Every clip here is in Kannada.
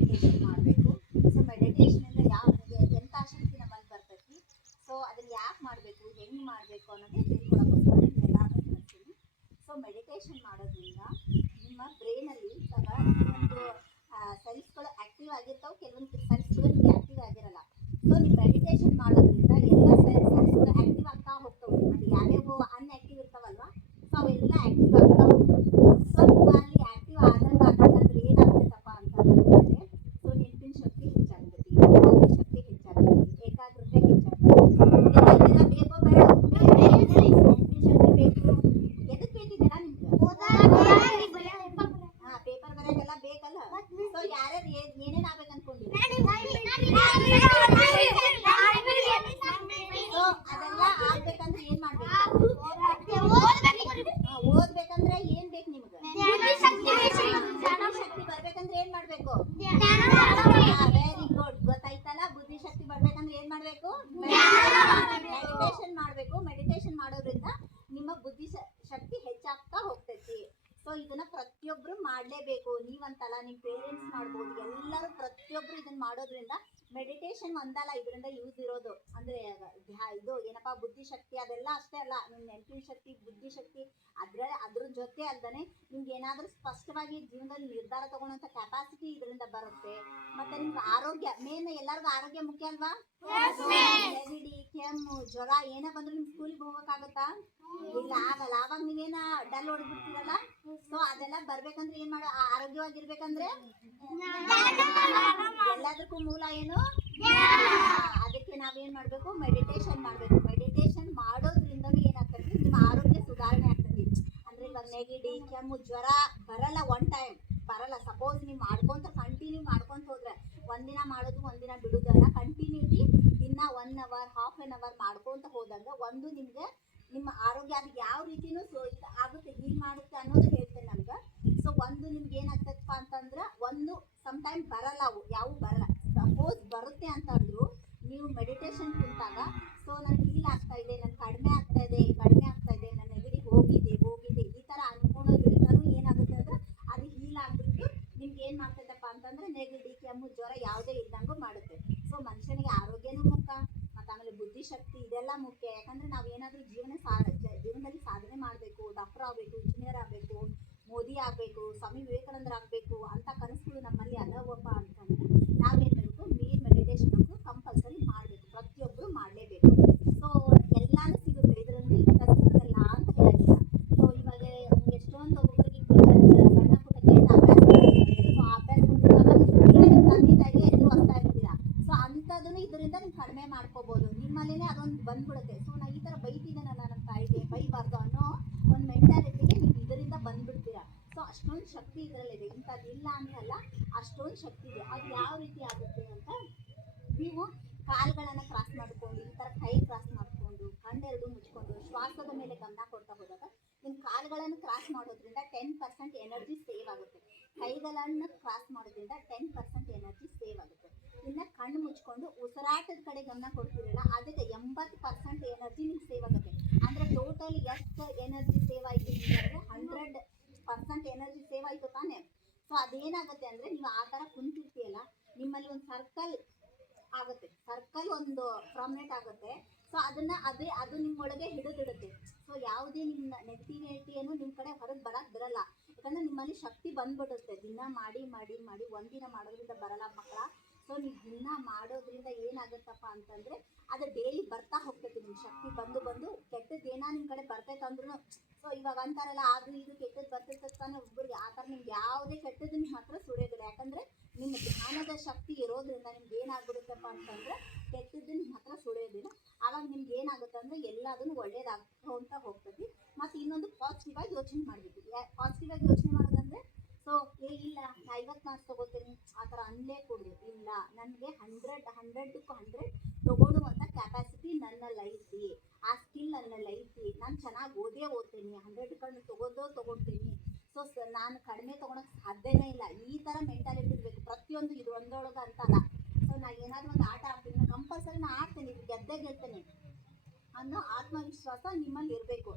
ಮೆಡಿಟೇಷನ್ ಮಾಡಬೇಕು. ಸೊ ಮೆಡಿಟೇಷನಿಂದ ಯಾವ ಎಂಥ ಶಕ್ತಿ ನಮ್ಮಲ್ಲಿ ಬರ್ತೈತಿ? ಸೊ ಅದನ್ನ ಯಾಕೆ ಮಾಡಬೇಕು? ಹೆಂಗೆ ಮಾಡಬೇಕು ಅನ್ನೋದೇ ತಿಳ್ಕೊಳಕ್ಕೋಸ್ಕರ ಎಲ್ಲರೂ ಹೇಳ್ತೀನಿ. ಸೊ ಮೆಡಿಟೇಷನ್ ಮಾಡೋದ್ರಿಂದ ನಿಮ್ಮ ಬ್ರೈನಲ್ಲಿ ಒಂದು ಸೆಲ್ಸ್ಗಳು ಆ್ಯಕ್ಟಿವ್ ಆಗಿರ್ತಾವೆ, ಕೆಲವೊಂದು ಸೆಲ್ಸ್ಗಳು ನಿಮಗೆ ಆ್ಯಕ್ಟಿವ್ ಆಗಿರಲ್ಲ. ಸೊ ನೀವು ಮೆಡಿಟೇಷನ್ ಮಾಡೋದ್ರಿಂದ ಎಲ್ಲ ಸೆಲ್ಸ್ಗಳು ಆ್ಯಕ್ಟಿವ್ ಆಗ್ತಾ ಹೋಗ್ತವೆ. ಮತ್ತು ಯಾವ್ಯಾವ ಅನ್ಆ್ಯಕ್ಟಿವ್ ಇರ್ತಾವಲ್ವ? ಸೊ ಅವೆಲ್ಲ ಆ್ಯಕ್ಟಿವ್ ಆಗ್ತಾ ಹೋಗ್ತವೆ ಸೊ ನೀವು ಅಲ್ಲಿ ಆ್ಯಕ್ಟಿವ್ ಆದಂಗೆ ಆದಂಗೆ ಏನಾಗ್ತೈತಪ್ಪ ಅಂತಂದ್ರೆ ಸೊ ನೆನಪಿನ ಶಕ್ತಿ ಹೆಚ್ಚಾಗ್ತೈತಿ ಬುದ್ಧಿ ಶಕ್ತಿ ಹೆಚ್ಚಾಗ್ತೈತಿ ಏಕಾಗ್ರತೆ ಹೆಚ್ಚಾಗ್ತೈತಿ ಇದೆಲ್ಲ ಬೇಕೋ ಬೇಡ ನೆನಪಿನ ಶಕ್ತಿ ಬೇಕು ಎದಕ್ಕೆ ಬೇಕಿದೆಲ್ಲ ನಿಮ್ಗೆ ಹಾ ಪೇಪರ್ ಬರೆಯೋದೆಲ್ಲ ಬೇಕಲ್ಲ ಸೊ ಯಾರ್ಯಾರು ಏನೇನು ಆಗ್ಬೇಕು ಅನ್ಕೊಂಡಿರಿ ಸೊ ಅದೆಲ್ಲ ಆಗ್ಬೇಕಂದ್ರೆ ಏನ್ ಮಾಡ್ಬೇಕು ಹಾ, ಓದ್ಬೇಕಂದ್ರೆ ಏನ್ ಬೇಕು ನಿಮ್ಗೆ ಶಕ್ತಿ ಬರ್ಬೇಕಂದ್ರೆ ಏನ್ ಮಾಡ್ಬೇಕು ವೆರಿ ಗುಡ್ ಗೊತ್ತಾಯ್ತಲ್ಲ ಬುದ್ಧಿ ಶಕ್ತಿ ಬರ್ಬೇಕಂದ್ರೆ ಏನ್ ಮಾಡ್ಬೇಕು ಮೆಡಿಟೇಷನ್ ಮಾಡ್ಬೇಕು ಮೆಡಿಟೇಷನ್ ಮಾಡೋದ್ರಿಂದ ನಿಮ್ಮ ಬುದ್ಧಿ ಶ- ಶಕ್ತಿ ಹೆಚ್ಚಾಗ್ತಾ ಹೋಗ್ತೈತಿ ಪ್ರತಿಯೊಬ್ರು ಮಾಡ್ಲೇಬೇಕು. ನೀವಂತಲ್ಲ ನಿಮ್ ಪೇರೆಂಟ್ಸ್ ಮಾಡ್ಬೋದು. ಎಲ್ಲರೂ ಪ್ರತಿಯೊಬ್ರು ಇದನ್ನ ಮಾಡೋದ್ರಿಂದ ಮೆಡಿಟೇಷನ್ ಒಂದಲ್ಲ ಇದರಿಂದ ಯೂಸ್ ಇರೋದು. ಅಂದ್ರೆ ಇದು ಏನಪ್ಪಾ ಬುದ್ಧಿ ಶಕ್ತಿ ಅದೆಲ್ಲ ಅಷ್ಟೇ ಅಲ್ಲ. ನಿಮ್ಮ ನೆನಪಿನ ಶಕ್ತಿ ಬುದ್ಧಿ ಶಕ್ತಿ ಅದ್ರ ಅದ್ರ ಜೊತೆ ಅಲ್ದನೆ ನಿಮ್ಗೆ ಏನಾದ್ರೂ ಸ್ಪಷ್ಟವಾಗಿ ಜೀವನದಲ್ಲಿ ನಿರ್ಧಾರ ತಗೊಳ್ಳೋಂತ ಕೆಪಾಸಿಟಿ ಇದರಿಂದ ಬರುತ್ತೆ. ಮತ್ತೆ ನಿಮ್ಗೆ ಆರೋಗ್ಯ ಮೇನ್ ಎಲ್ಲರಿಗೂ ಆರೋಗ್ಯ ಮುಖ್ಯ ಅಲ್ವಾ? ನೆಗಡಿ ಕೆಮ್ಮು ಜ್ವರ ಏನೇ ಬಂದ್ರೆ ನಿಮ್ ಸ್ಕೂಲಿಗೆ ಹೋಗಕ್ಕಾಗತ್ತಾ? ಇಲ್ಲ ಆಗಲ್ಲ. ಅವಾಗ ನೀವೇನ ಡಲ್ ಹೊಡೆದ್ಬಿಡ್ತೀರಲ್ಲ ಸೊ ಅದೆಲ್ಲ ಬರ್ಬೇಕಂದ್ರೆ ಏನ್ ಮಾಡೋ ಆರೋಗ್ಯವಾಗಿರ್ಬೇಕಂದ್ರೆ? ಎಲ್ಲದಕ್ಕೂ ಮೂಲ ಏನು? ಅದಕ್ಕೆ ನಾವೇನ್ ಮಾಡಬೇಕು? ಮೆಡಿಟೇಷನ್ ಮಾಡಬೇಕು. ಮೆಡಿಟೇಷನ್ ಮಾಡೋದ್ರಿಂದ ಏನಾಗ್ತದೆ? ನಿಮ್ಮ ಆರೋಗ್ಯ ಸುಧಾರಣೆ ಆಗ್ತದೆ. ಅಂದ್ರೆ ಇವಾಗ ನೆಗಡಿ, ಕೆಮ್ಮು, ಜ್ವರ ಬರಲ್ಲ ಒನ್ ಟೈಮ್ ಬರಲ್ಲ. ಸಪೋಸ್ ನೀವು ಮಾಡ್ಕೊಂತ ಕಂಟಿನ್ಯೂ ಮಾಡ್ಕೊಂತ ಹೋದ್ರೆ ಒಂದಿನ ಮಾಡೋದು, ಒಂದಿನ ಬಿಡೋದಲ್ಲ ಕಂಟಿನ್ಯೂಟಿ ದಿನ one hour half an hour ಮಾಡ್ಕೊಂತ ಹೋದಾಗ ಒಂದು ನಿಮ್ಗೆ ನಿಮ್ಮ ಆರೋಗ್ಯ ಅದು ಯಾವ ರೀತಿನೂ ಸೊ ಆಗುತ್ತೆ. ಹೀಲ್ ಮಾಡುತ್ತೆ ಅನ್ನೋದು ಹೇಳ್ತೇನೆ ನಮ್ಗೆ ಸೊ ಒಂದು ನಿಮ್ಗೆ ಏನಾಗ್ತದಪ್ಪ ಅಂತಂದ್ರೆ ಒಂದು ಸಮ್ ಟೈಮ್ ಬರಲ್ಲ ಅವು. ಯಾವು ಸಪೋಸ್ ಅಂತಂದ್ರು, ನೀವು ಮೆಡಿಟೇಷನ್ ಕುಂತಾಗ, ಸೊ ನನಗೆ ಹೀಲ್ ಆಗ್ತಾ ಇದೆ ನನ್ಗೆ ಕಡಿಮೆ ಆಗ್ತಾ ಇದೆ, ಕಡಿಮೆ ಆಗ್ತಾ ಇದೆ, ನನ್ನ ನೆಗಡಿ ಹೋಗಿದೆ ಹೋಗಿದೆ. ಈ ತರ ಅನ್ಕೊಳೋದ್ರಿಂದನೂ ಏನಾಗುತ್ತೆ ಅಂದ್ರೆ, ಅದು ಹೀಲ್ ಆಗ್ಬಿಟ್ಟು ನಿಮ್ಗೆ ಏನ್ ಮಾಡ್ತೈತಪ್ಪ ಅಂತಂದ್ರೆ, ನೆಗಡಿ, ಕೆಮ್ಮು, ಜ್ವರ ಯಾವುದೇ ಇಲ್ದಂಗೂ ಮಾಡುತ್ತೆ. ಸೊ ಮನುಷ್ಯನಿಗೆ ಆರೋಗ್ಯನೂ ಮುಖ್ಯ, ಮತ್ತೆ ಆಮೇಲೆ ಬುದ್ಧಿಶಕ್ತಿ ಇದೆಲ್ಲ ಮುಖ್ಯ. ಯಾಕಂದ್ರೆ ನಾವ್ ಏನಾದ್ರೂ ಜೀವನ ಸಾಧನೆ ಜೀವನದಲ್ಲಿ ಸಾಧನೆ ಮಾಡ್ಬೇಕು ಡಾಕ್ಟರ್ ಆಗ್ಬೇಕು ಇಂಜಿನಿಯರ್ ಆಗ್ಬೇಕು, ಮೋದಿ ಆಗ್ಬೇಕು, ಸ್ವಾಮಿ ವಿವೇಕಾನಂದರ ಆಗ್ಬೇಕು ಅಂತ ಕನಸುಗಳು ನಮ್ಮಲ್ಲಿ ಅದಾವಪ್ಪ ಅಂತಂದ್ರೆ ನಾವೇನ್ ಮಾಡ್ಬೇಕು ಮೀರ್ ಮೆಡಿಟೇಷನ್ ಅಂತೂ ಕಂಪಲ್ಸರಿ ಮಾಡ್ಬೇಕು ಪ್ರತಿಯೊಬ್ರು ಮಾಡ್ಲೇಬೇಕು ಸೊ ಎಲ್ಲಾನು ಸಿಗುತ್ತೆ ಇದರಲ್ಲಿ ಇಂಥ ಸಿಗಲ್ಲ ಅಂತ ಹೇಳಿಲ್ಲ ಸೊ ಇವಾಗ ಎಷ್ಟೊಂದು ಒಬ್ಬೊಬ್ಬರಿಗೆ ಸಣ್ಣ ಪುಟ್ಟ ಕೇಟ ಅಭ್ಯಾಸ ಸೊ ಅಭ್ಯಾಸ ಈಗ ನಿಮ್ ತಂದೆ ತಾಯಿಗೆ ಎದುರು ಹೋಗ್ತಾ ಇರ್ತೀರಾ ಸೊ ಅಂಥದನ್ನು ಇದರಿಂದ ನೀವು ಕಡಿಮೆ ಮಾಡ್ಕೋಬಹುದು ನಿಮ್ಮಲ್ಲಿನೇ ಅದೊಂದು ಬಂದ್ಬಿಡುತ್ತೆ ಸೊ ನಾ ಈ ತರ ಬೈತಿದ್ದೇನಲ್ಲ ನನ್ನ ತಾಯಿಗೆ ಬೈಬಾರ್ದು ಅನ್ನೋ ಒಂದು ಮೆಂಟಾಲಿಟಿಗೆ ನೀವು ಇದರಿಂದ ಬಂದ್ಬಿಡ್ತೀರಾ ಸೊ ಅಷ್ಟೊಂದು ಶಕ್ತಿ ಇದರಲ್ಲಿದೆ ಇಂಥದ್ದಿಲ್ಲ ಅಂತಲ್ಲ ಅಷ್ಟೊಂದು ಶಕ್ತಿ ಇದೆ. ಅದು ಯಾವ ರೀತಿ ಆಗುತ್ತೆ ಅಂತ ನೀವು ಕಾಲುಗಳನ್ನು ಕ್ರಾಸ್ ಮಾಡ್ಕೊಂಡು, ಈ ತರ ಕೈ ಕ್ರಾಸ್ ಮಾಡಿಕೊಂಡು ಕಣ್ಣೆರಡು ಮುಚ್ಕೊಂಡು, ಶ್ವಾಸದ ಮೇಲೆ ಗಮನ ಕೊಡ್ತಾ ಹೋದಾಗ ನಿಮ್ಮ ಕಾಲುಗಳನ್ನು ಕ್ರಾಸ್ ಮಾಡೋದ್ರಿಂದ ಟೆನ್ ಪರ್ಸೆಂಟ್ ಎನರ್ಜಿ ಸೇವ್ ಆಗುತ್ತೆ. ಕೈಗಳನ್ನು ಕ್ರಾಸ್ ಮಾಡೋದ್ರಿಂದ ಟೆನ್ ಪರ್ಸೆಂಟ್ ಎನರ್ಜಿ ಸೇವ್ ಆಗುತ್ತೆ. ಇನ್ನು ಕಣ್ಣು ಮುಚ್ಕೊಂಡು, ಉಸಿರಾಟದ ಕಡೆ ಗಮನ ಕೊಡ್ತೀರಲ್ಲ, ಅದಕ್ಕೆ ಎಂಬತ್ತು ಪರ್ಸೆಂಟ್ ಎನರ್ಜಿ ನಿಮ್ಗೆ ಸೇವ್ ಆಗುತ್ತೆ ಅಂದ್ರೆ ಟೋಟಲ್ ಎಷ್ಟು ಎನರ್ಜಿ ಸೇವ್ ಆಯ್ತು ನಿಮ್ಗೆ ಹಂಡ್ರೆಡ್ ಪರ್ಸೆಂಟ್ ಎನರ್ಜಿ ಸೇವ್ ಆಯ್ತು ತಾನೇ ಸೊ ಅಂದರೆ ನೀವು ಆ ಥರ ಕುಂತಿರ್ತೀಯಲ್ಲ, ನಿಮ್ಮಲ್ಲಿ ಒಂದು ಸರ್ಕಲ್ ಆಗುತ್ತೆ. ಸರ್ಕಲ್ ಒಂದು ಪ್ರಾಮಿನೆಂಟ್ ಆಗುತ್ತೆ. ಸೊ ಅದನ್ನ ಅದೇ, ಅದು ನಿಮ್ಮೊಳಗೆ ಹಿಡಿದಿಡುತ್ತೆ. ಸೊ ಯಾವುದೇ ನಿಮ್ಮ ನೆಗೆಟಿವಿಟಿಯನ್ನು ನಿಮ್ಮ ಕಡೆ ಹೊರಗೆ ಬರಕ್ ಬರಲ್ಲ ಯಾಕಂದ್ರೆ ನಿಮ್ಮಲ್ಲಿ ಶಕ್ತಿ ಬಂದ್ಬಿಡುತ್ತೆ. ದಿನ ಮಾಡಿ ಮಾಡಿ ಮಾಡಿ ಒಂದಿನ ಮಾಡೋದ್ರಿಂದ ಬರಲ್ಲ ಮಕ್ಕಳ. ಸೊ ನೀವು ದಿನ ಮಾಡೋದ್ರಿಂದ ಏನಾಗುತ್ತಪ್ಪ ಅಂತಂದ್ರೆ, ಅದು ಡೈಲಿ ಬರ್ತಾ ಹೋಗ್ತೈತಿ. ನಿಮ್ಮ ಶಕ್ತಿ ಬಂದು ಬಂದು ಕೆಟ್ಟದ್ದು ಏನೋ ನಿಮ್ಮ ಕಡೆ ಬರ್ತೈತೆ ಅಂದ್ರೂ ಸೊ ಇವಾಗ ಅಂತಾರಲ್ಲ ಅದು ಇದು ಕೆಟ್ಟದ್ದು ಬರ್ತಿರ್ತಾನೆ ತಾನೆ ಒಬ್ಬರಿಗೆ. ಆ ಥರ ನಿಮ್ಗೆ ಯಾವುದೇ ಕೆಟ್ಟದ್ದು ನಿಮ್ಮ ಹತ್ರ ಸುಳಿಯೋದಿಲ್ಲ ಯಾಕಂದ್ರೆ ನಿಮ್ಮ ಧ್ಯಾನದ ಶಕ್ತಿ ಇರೋದ್ರಿಂದ ನಿಮ್ಗೆ ಏನಾಗ್ಬಿಡುತ್ತಪ್ಪ ಅಂತಂದ್ರೆ ಕೆಟ್ಟದ್ದು ನಿಮ್ಮ ಹತ್ರ ಸುಳಿಯೋದಿಲ್ಲ ಆವಾಗ ನಿಮ್ಗೆ ಏನಾಗುತ್ತೆ ಅಂದ್ರೆ ಎಲ್ಲದನ್ನು ಒಳ್ಳೇದಾಗ್ಕೊಂತ ಹೋಗ್ತದೆ. ಮತ್ತೆ ಇನ್ನೊಂದು ಪಾಸಿಟಿವ್ ಆಗಿ ಯೋಚನೆ ಮಾಡ್ಬೇಕು. ಪಾಸಿಟಿವ್ ಆಗಿ ಯೋಚನೆ ಮಾಡೋದಂದ್ರೆ ಸೊ ಏ, ಇಲ್ಲ ಐವತ್ತು ಮಾರ್ಕ್ಸ್ ತಗೋತೀನಿ. ಆ ಥರ ಅನ್ಲೇ ಕೊಡಿ ಇಲ್ಲ, ನನಗೆ ಹಂಡ್ರೆಡ್ ಹಂಡ್ರೆಡ್ಗೂ ಹಂಡ್ರೆಡ್ ಕ್ಯಾಪಾಸಿಟಿ ಕೆಪಾಸಿಟಿ ನನ್ನಲ್ಲಿ ಐತಿ ಆ ಸ್ಕಿಲ್ ನನ್ನಲ್ಲಿ ಐತಿ ನಾನು ಚೆನ್ನಾಗಿ ಓದೇ ಓದ್ತೀನಿ ಹಂಡ್ರೆಡ್ ಕಣ್ಣು ತೊಗೊಂಡೋ ತಗೊಳ್ತೀನಿ ಸೊ, ನಾನು ಕಡಿಮೆ ತಗೊಳಕ್ ಸಾಧ್ಯನೇ ಇಲ್ಲ. ಈ ಥರ ಮೆಂಟಾಲಿಟಿ ಇರಬೇಕು. ಪ್ರತಿಯೊಂದು ಇದು ಒಂದೊಳಗೆ ಅಂತಲ್ಲ. ಸೊ ನಾ ಏನಾದರೂ ಒಂದು ಆಟ ಆಡ್ತೀನಿ. ಕಂಪಲ್ಸರಿ ನಾ ಆಡ್ತೀನಿ. ಇದು ಗೆದ್ದೇ ಗೆಲ್ತೇನೆ. ಅನ್ನೋ ಆತ್ಮವಿಶ್ವಾಸ ನಿಮ್ಮಲ್ಲಿ ಇರಬೇಕು.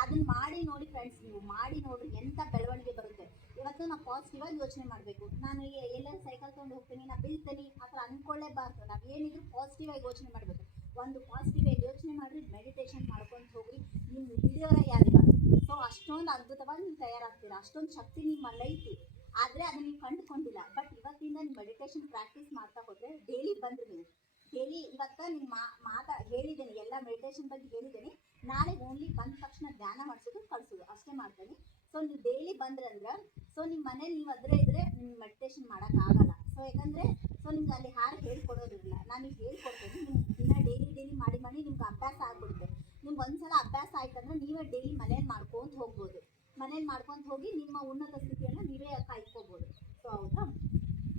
ಅದನ್ನ ಮಾಡಿ ನೋಡಿ ಫ್ರೆಂಡ್ಸ್ ನೀವು. ಮಾಡಿ ನೋಡಿ ಎಂತ ಬೆಳವಣಿಗೆ ಬರುತ್ತೆ. ಇವತ್ತು ನಾವು ಪಾಸಿಟಿವ್ ಆಗಿ ಯೋಚನೆ ಮಾಡಬೇಕು. ನಾನು ಎಲ್ಲರೂ ಸೈಕಲ್ ತೊಗೊಂಡು ಹೋಗ್ತೀನಿ, ನಾ ಬೀಳ್ತೀನಿ, ಆ ಥರ ಅನ್ಕೊಳ್ಳೇಬಾರ್ದು ನಾವು ಏನಿದ್ರು ಪಾಸಿಟಿವ್ ಆಗಿ ಯೋಚನೆ ಮಾಡಬೇಕು. ಒಂದು ಪಾಸಿಟಿವ್ ಯೋಚನೆ ಮಾಡಿರಿ ಮೆಡಿಟೇಷನ್ ಮಾಡ್ಕೊಂಡು ಹೋಗಿ ನಿಮ್ಮ ಹಿಡಿಯೋರ ಯಾರಿಲ್ಲ ಸೊ ಅಷ್ಟೊಂದು ಅದ್ಭುತವಾಗಿ ನೀವು ತಯಾರಾಗ್ತೀರ, ಅಷ್ಟೊಂದು ಶಕ್ತಿ ನಿಮ್ಮಲ್ಲಿ ಐತಿ. ಆದರೆ ಅದು ನೀವು ಕಂಡುಕೊಂಡಿಲ್ಲ. ಬಟ್ ಇವತ್ತಿಂದ ನೀವು ಮೆಡಿಟೇಷನ್ ಪ್ರಾಕ್ಟೀಸ್ ಮಾಡ್ತಾ ಹೋದ್ರೆ ಡೈಲಿ ಬಂದ್ರಿ ನೀವು. ಡೈಲಿ ಇವತ್ತ ನಿಮ್ಮ ಮಾತಾ ಹೇಳಿದ್ದೀನಿ ಎಲ್ಲ ಮೆಡಿಟೇಷನ್ ಬಗ್ಗೆ ಹೇಳಿದ್ದೀನಿ ನಾಳೆ ಓನ್ಲಿ ಬಂದ ತಕ್ಷಣ ಧ್ಯಾನ ಮಾಡಿಸೋದು ಕಳಿಸೋದು, ಅಷ್ಟೇ ಮಾಡ್ತೀನಿ. ಸೊ ನೀವು ಡೈಲಿ ಬಂದ್ರಂದ್ರೆ ಸೊ ನಿಮ್ಮ ಮನೇಲಿ ನೀವು ಅದ್ರೆ ಇದ್ರೆ ಮೆಡಿಟೇಷನ್ ಮಾಡೋಕ್ಕಾಗಲ್ಲ ಸೊ ಯಾಕಂದರೆ ಸೊ ನಿಮ್ಗೆ ಅಲ್ಲಿ ಹಾರು ಹೇಳ್ಕೊಡೋದಿಲ್ಲ. ನಾನು ಈಗ ಹೇಳ್ಕೊಡ್ತೀನಿ ನೀವು ದಿನ ಡೈಲಿ ಡೈಲಿ ಮಾಡಿ ಮಾಡಿ ನಿಮ್ಗೆ ಅಭ್ಯಾಸ ಆಗ್ಬಿಡುತ್ತೆ ನಿಮ್ಗೆ ಒಂದ್ಸಲ ಅಭ್ಯಾಸ ಆಯ್ತಂದ್ರೆ ನೀವೇ ಡೈಲಿ ಮನೇಲಿ ಮಾಡ್ಕೊಂಡು ಹೋಗ್ಬೋದು. ಮನೇಲಿ ಮಾಡ್ಕೊಂಡು ಹೋಗಿ ನಿಮ್ಮ ಉನ್ನತ ಸ್ಥಿತಿಯನ್ನು ನೀವೇ ಕಾಯ್ಕೋಬೋದು. ಸೊ ಹೌದಾ?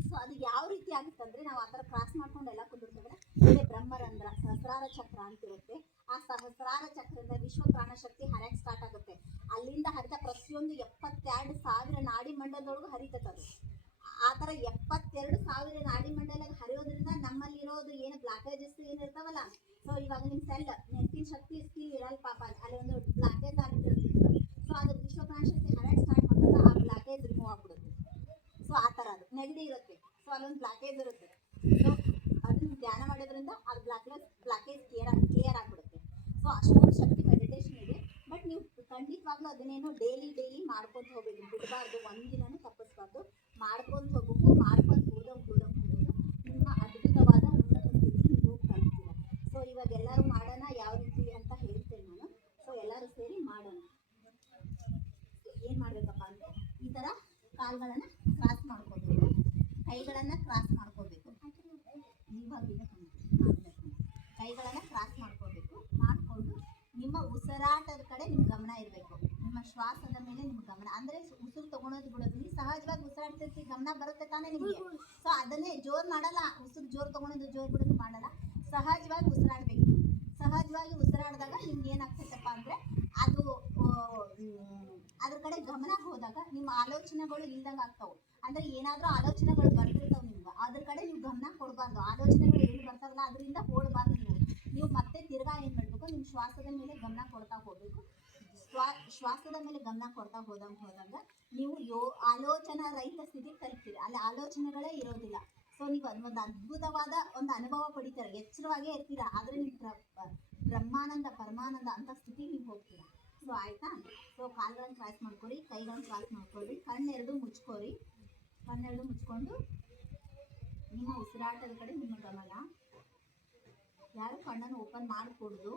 ಸೊ ಅದು ಯಾವ ರೀತಿ ಆಗುತ್ತಂದ್ರೆ ನಾವು ಆ ಥರ ಕ್ರಾಸ್ ಮಾಡ್ಕೊಂಡು ಎಲ್ಲ ಕುಂದಿರ್ತೇವೆ ಅದೇ ಬ್ರಹ್ಮರಂಧ್ರ, ಸಹಸ್ರಾರ ಚಕ್ರ ಅಂತಿರುತ್ತೆ. ಆ ಸಹಸ್ರಾರ ಚಕ್ರದಿಂದ ವಿಶ್ವ ಪ್ರಾಣಶಕ್ತಿ ಹರಕ್ ಸ್ಟಾರ್ಟ್ ಆಗುತ್ತೆ. ಅಲ್ಲಿಂದ ಹರಿತ ಪ್ರತಿಯೊಂದು ಎಪ್ಪತ್ತೆರಡು ಸಾವಿರ ನಾಡಿ ಮಂಡಲದೊಳಗೂ ಹರಿತದೆ ಅದು. ಆ ಥರ ಎಪ್ಪತ್ತೆರಡು ಸಾವಿರ ನಾಡಿ ಮಂಡಲ ಹರಿಯೋದ್ರಿಂದ ನಮ್ಮಲ್ಲಿರೋದು ಏನು ಬ್ಲಾಕೇಜಸ್ ಏನು ಇರ್ತಾವಲ್ಲ ಸೊ ಇವಾಗ ನಿಮ್ಮ ಸೆಲ್ ನೆನಪಿನ ಶಕ್ತಿ ಸ್ಕಿಲ್ ಇರಲ್ಲ ಪಾಪ ಅಲ್ಲಿ ಒಂದು ಬ್ಲಾಕೇಜ್ ಆಗಿರುತ್ತೆ ಸೊ ಅದು ವಿಶ್ವ ಕಾನ್ಶಿಯಸ್ ಹರಕ್ ಸ್ಟಾರ್ಟ್ ಮಾಡಿದಾಗ ಆ ಬ್ಲಾಕೇಜ್ ರಿಮೂವ್ ಆಗ್ಬಿಡುತ್ತೆ. ಸೊ ಆ ಥರ ಅದು. ನೆಗಡಿ ಇರುತ್ತೆ. ಸೊ ಅಲ್ಲೊಂದು ಬ್ಲಾಕೇಜ್ ಇರುತ್ತೆ. ಸೊ ಅದನ್ನ ಧ್ಯಾನ ಮಾಡೋದ್ರಿಂದ ಆ ಬ್ಲಾಕ್ಲೆಸ್ ಬ್ಲಾಕೇಜ್ ಕ್ಲಿಯರ್ ಆಗಿ ಕ್ಲಿಯರ್ ಆಗಿಬಿಡುತ್ತೆ. ಸೊ ಅಷ್ಟೊಂದು ಶಕ್ತಿ ಮೆಡಿಟೇಷನ್ ಇದೆ. ಬಟ್ ನೀವು ಖಂಡಿತವಾಗ್ಲೂ ಅದನ್ನೇನು ಡೈಲಿ ಡೈಲಿ ಮಾಡ್ಕೊಂಡು ಹೋಗ್ಬೇಕು ಬಿಡಬಾರ್ದು. ಒಂದಿನನೂ ತಪ್ಪಿಸ್ಬಾರ್ದು. ಮಾಡ್ಕೊಂಡು ಹೋದಂಗೆ ಹೋದಂಗೆ ಹೋದಂಗೆ ನಿಮ್ಮ ಅದ್ಭುತವಾದ ಉನ್ನತ ಸ್ಥಿತಿ ನೀವು ಕಲಿತೀರ ಸೊ ಇವಾಗ ಎಲ್ಲರೂ ಮಾಡೋಣ ಯಾವ ರೀತಿ ಅಂತ ಹೇಳ್ತೇನೆ ನಾನು. ಸೊ ಎಲ್ಲರೂ ಸೇರಿ ಮಾಡೋಣ. ಏನು ಮಾಡಬೇಕಪ್ಪ ಅಂದರೆ ಈ ಥರ ಕಾಲುಗಳನ್ನು ಕ್ರಾಸ್ ಮಾಡ್ಕೋಬೇಕು. ಕೈಗಳನ್ನು ಕ್ರಾಸ್ ಮಾಡ್ಕೋಬೇಕು. ಇದೆ ಕೈಗಳನ್ನು ಕ್ರಾಸ್ ಮಾಡ್ಕೋಬೇಕು. ಮಾಡಿಕೊಂಡು ನಿಮ್ಮ ಉಸಿರಾಟದ ಕಡೆ ನಿಮ್ಮ ಗಮನ ಇರಬೇಕು. ನಿಮ್ಮ ಶ್ವಾಸದ ಮೇಲೆ ನಿಮ್ಮ ಗಮನ. ಅಂದರೆ ಉಸಿರು ತಗೊಳೋದು ಬಿಡೋದು ಸಹಜವಾಗಿ ಉಸಿರಾಡ್ತಿರ್ತೀವಿ ಗಮನ ಬರುತ್ತೆ ತಾನೇ ನಿಮಗೆ. ಸೊ ಅದನ್ನೇ ಜೋರು ಮಾಡಲ್ಲ. ಉಸಿರು ಜೋರು ತಗೊಳೋದು ಜೋರು ಬಿಡೋದು ಮಾಡಲ್ಲ. ಸಹಜವಾಗಿ ಉಸಿರಾಡಬೇಕು. ಸಹಜವಾಗಿ ಉಸಿರಾಡಿದಾಗ ನಿಮ್ಗೆ ಏನಾಗ್ತೈತಪ್ಪ ಅಂದರೆ ಅದು ಅದ್ರ ಕಡೆ ಗಮನ ಹೋದಾಗ ನಿಮ್ಮ ಆಲೋಚನೆಗಳು ಇಲ್ದಂಗೆ ಆಗ್ತಾವೆ. ಅಂದ್ರೆ ಏನಾದರೂ ಆಲೋಚನೆಗಳು ಬರ್ತಿರ್ತಾವೆ ನಿಮ್ಗೆ. ಅದ್ರ ಕಡೆ ನೀವು ಗಮನ ಕೊಡಬಾರ್ದು. ಆಲೋಚನೆಗಳು ಏನು ಬರ್ತಾವಲ್ಲ ಅದರಿಂದ ಓಡಬಾರ್ದು ನೀವು. ನೀವು ಮತ್ತೆ ತಿರ್ಗಾ ಏನು ಮಾಡಬೇಕು? ನಿಮ್ಮ ಶ್ವಾಸದ ಮೇಲೆ ಗಮನ ಕೊಡ್ತಾ ಹೋಗಬೇಕು. ಶ್ವಾ, ಶ್ವಾಸದ ಮೇಲೆ ಗಮನ ಕೊಡ್ತಾ ಹೋದಂಗೆ ಹೋದಂಗ ನೀವು ಯೋ ಆಲೋಚನಾ ರಹಿತ ಸ್ಥಿತಿ ತಲುಪ್ತೀರಿ. ಅಲ್ಲಿ ಆಲೋಚನೆಗಳೇ ಇರೋದಿಲ್ಲ. ಸೊ ನೀವು ಒಂದು ಅದ್ಭುತವಾದ ಒಂದು ಅನುಭವ ಪಡಿತೀರ ಎಚ್ಚರವಾಗೇ ಇರ್ತೀರಾ? ಆದರೆ ನೀವು ಬ್ರಹ್ಮಾನಂದ, ಪರಮಾನಂದ ಅಂತ ಸ್ಥಿತಿ ನೀವು ಹೋಗ್ತೀರಾ. ಸೊ ಆಯ್ತಾ? ಸೊ ಕಾಲ್ಗಳನ್ನು ಕ್ರಾಸ್ ಮಾಡ್ಕೊರಿ ಕೈಗಳನ್ನು ಕ್ರಾಸ್ ಮಾಡ್ಕೊರಿ ಕಣ್ಣೆರಡು ಮುಚ್ಕೋರಿ ಕಣ್ಣೆರಡು ಮುಚ್ಕೊಂಡು ನಿಮ್ಮ ಉಸಿರಾಟದ ಕಡೆ ನಿಮ್ಮ ಗಮನ. ಯಾರು ಕಣ್ಣನ್ನು ಓಪನ್ ಮಾಡಿಕೊಡ್ದು?